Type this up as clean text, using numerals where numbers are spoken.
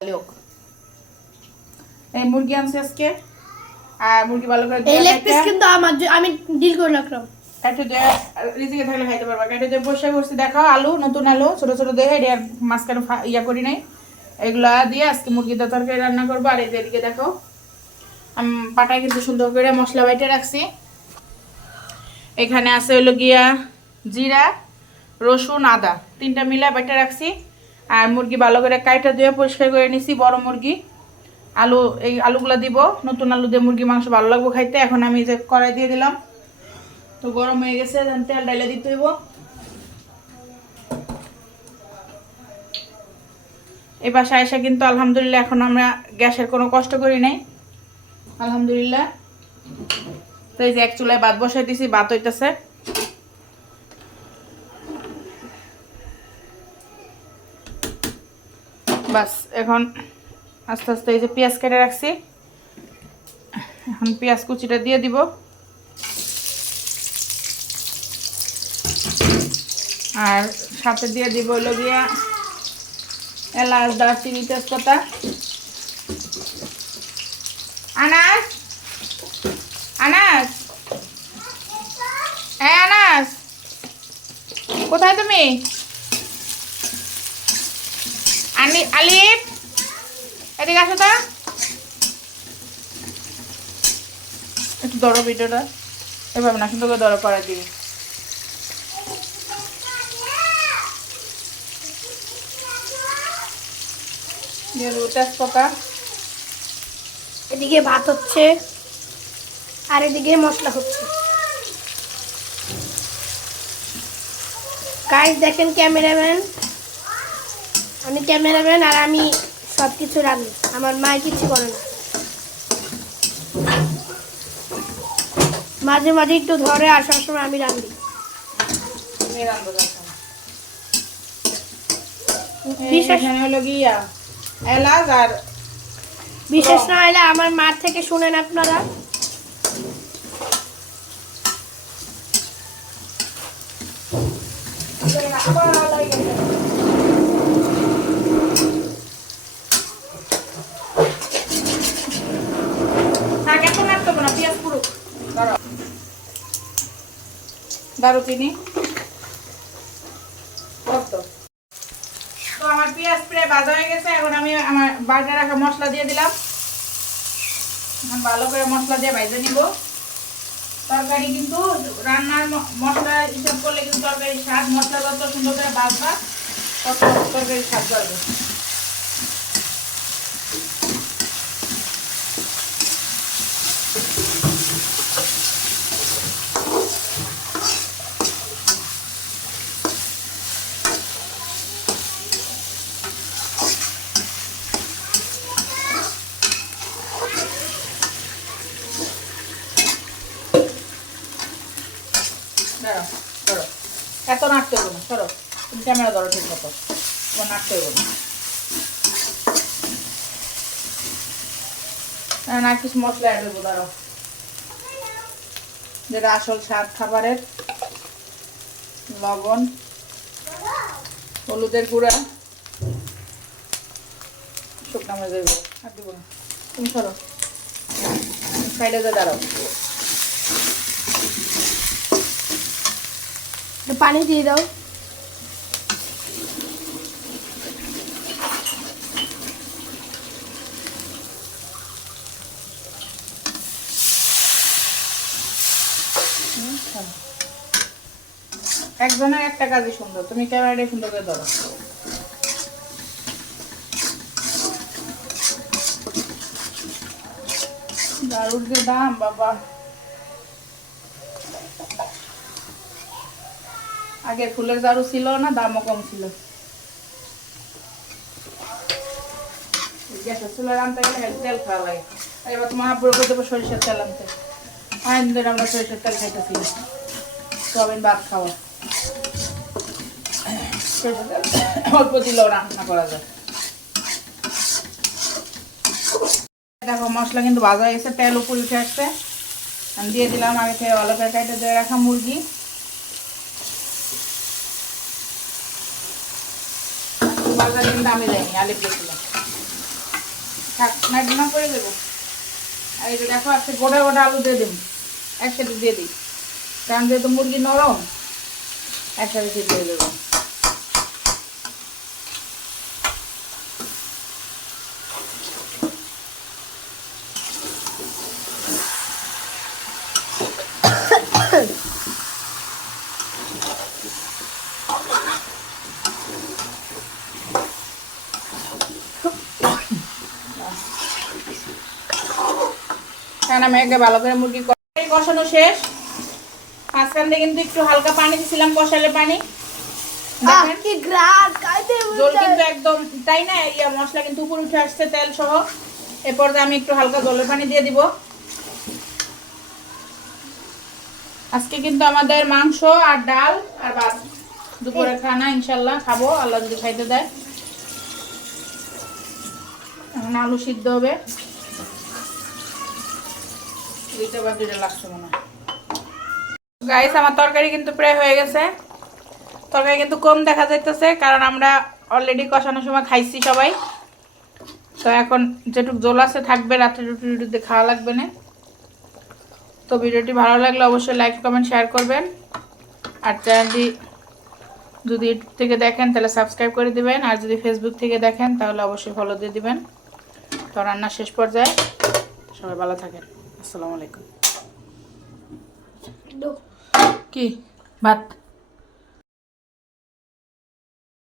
এই মুরগি আনছে আজকে আর মুরগি ভালো করে এই লেগ পিস কিন্তু আমি ডিল করে রাখলাম। কাটে দে রিজিকে থাকলে খাইতে পারবা। কাটে দে বসে বসে দেখো আলু নতুন আলু ছোট ছোট দেহে এটা মাঝখানে ইয়া করি নাই। এগুলা দিয়ে আজকে মুরগির তরকারি রান্না করবো। আর এদিকে দেখো আমি পাটায় কিন্তু সুন্দর করে মশলা বাইটে রাখছি। এখানে আছে হলো গিয়া জিরা রসুন আদা তিনটা মিলা বাইটে রাখছি। আর মুরগি ভালো করে কাইটা দিয়ে পরিষ্কার করে নিছি বড় মুরগি। আলু এই আলুগুলা দিব নতুন আলু দিয়ে মুরগি মাংস ভালো লাগবে খাইতে। এখন আমি যে কড়াই দিয়ে দিলাম তো গরম হয়ে গেছে তেল ডাইলে দিতে হইব। এই বাসায় এসে কিন্তু আলহামদুলিল্লাহ এখন আমরা গ্যাসের কোনো কষ্ট করি নাই আলহামদুলিল্লাহ। তো এই যে এক চুলায় ভাত বসাই দিছি ভাত হইতেছে। বাস এখন আস্তে আস্তে এই যে পেঁয়াজ কেটে রাখছি এখন পেঁয়াজ কুচিটা দিয়ে দিব। আর সাথে দিয়ে দিব হলো গিয়া এলাচ দারচিনি তেজপাতা। আনাস আনাস হ্যাঁ আনাস কোথায় তুমি? আলিফ এদিকে আসো তা একটু ধরো ভিডিওটা এভাবে না সুন্দর করে ধরো করা দিবি। তেজপাতা এদিকে ভাত হচ্ছে আর এদিকে মশলা হচ্ছে। গাইস দেখেন ক্যামেরাম্যান, আমি ক্যামেরাম্যান আর আমি সব কিছু রান্নি, আমার মা কিছু করে না। মাঝে মাঝে একটু ধরে আর সবসময় আমি রান্নি। বিশেষ হলো গিয়া এলাচ আর বিশেষ না হলে আমার মার থেকে শুনেন আপনারা। দারুচিনি তো আমার পেঁয়াজ প্রায় ভাজা হয়ে গেছে। এখন আমি আমার বাটা রাখা মশলা দিয়ে দিলাম। এখন ভালো করে মশলা দিয়ে ভেজে নিব। তরকারি কিন্তু রান্নার মশলা হিসাব করলে কিন্তু তরকারির স্বাদ মশলা যত সুন্দর করে ভাজবা তত তরকারির স্বাদ বাড়বে। এত নাড়তে হইব না, সরো তুমি ক্যামেরা ধরো ঠিক মতো, তোমার নাড়তে হইব না। কিছু মশলা অ্যাড হইব ধরো যেটা আসল স্বাদ খাবারের। লবণ হলুদের গুঁড়া শুকনো মরিচ দেব আর দিব না। তুমি সরো সাইডে যা দাঁড়াও। পানি দিয়ে দাও। একজনের একটা কাজই সুন্দর, তুমি ক্যামেরাটা সুন্দর করে ধরো। দারুর যে দাম বাবা, আগে ফুলের ঝাড়ু ছিল না, দামও কম ছিল। গ্যাসের চুলার আনতে গেলে তেল খাওয়া লাগে। এবার তোমার আব্বুর করে দেবো সরিষার তেল আনতে। অনেক দিন আমরা সরিষার তেল খাইতেছি সবাই ভাত খাওয়া সরিষার তেল অল্প দিলেও রান্না করা যায়। দেখো মশলা কিন্তু ভাজা হয়ে গেছে, তেল উপরে উঠে আসছে। আমি দিয়ে দিলাম আগে থেকে ভালো করে কেটে দিয়ে রাখা মুরগি। বাজারে কিন্তু আমি যাইনি, আলিফ গেছিলাম। থাক না করে দেবো। আর এই যে দেখো আজকে গোটা গোটা আলু দিয়ে দেবো, একসাথে দিয়ে দিই, কারণ যেহেতু মুরগি নরম একসাথে দিয়ে দেবো। কারণ আমি একটা ভালো করে মুরগি কষানো শেষ। মাঝখান দিয়ে কিন্তু একটু হালকা পানি দিয়েছিলাম, কষালে পানি। দেখেন কি গ্রাস খাইতে জল কিন্তু একদম তাই না, মশলা কিন্তু উপরে উঠে আসছে তেল সহ। এরপর আমি একটু হালকা জলের পানি দিয়ে দিব। আজকে কিন্তু আমাদের মাংস আর ডাল আর ভাত দুপুরে খানা ইনশাল্লাহ খাবো, আল্লাহ যদি খাইতে দেয়। এখন আলু সিদ্ধ হবে, 2টা বা 2টা লাগছে মনে হয়। গাইস আমার তরকারি কিন্তু প্রায় হয়ে গেছে। তরকারি কিন্তু কম দেখা যাইতেছে, কারণ আমরা অলরেডি কষানোর সময় খাইছি সবাই। তো এখন যেটুকু জল আছে থাকবে, রাত্রে রুটি রুটিতে খাওয়া লাগবে না। তো ভিডিওটি ভালো লাগলে অবশ্যই লাইক কমেন্ট শেয়ার করবেন। আর চ্যানেলটি যদি ইউটিউব থেকে দেখেন তাহলে সাবস্ক্রাইব করে দিবেন, আর যদি ফেসবুক থেকে দেখেন তাহলে অবশ্যই ফলো দিয়ে দিবেন। তো রান্না শেষ পর্যায়ে সবাই ভালো থাকেন। আসসালামু আলাইকুম। কি ভাত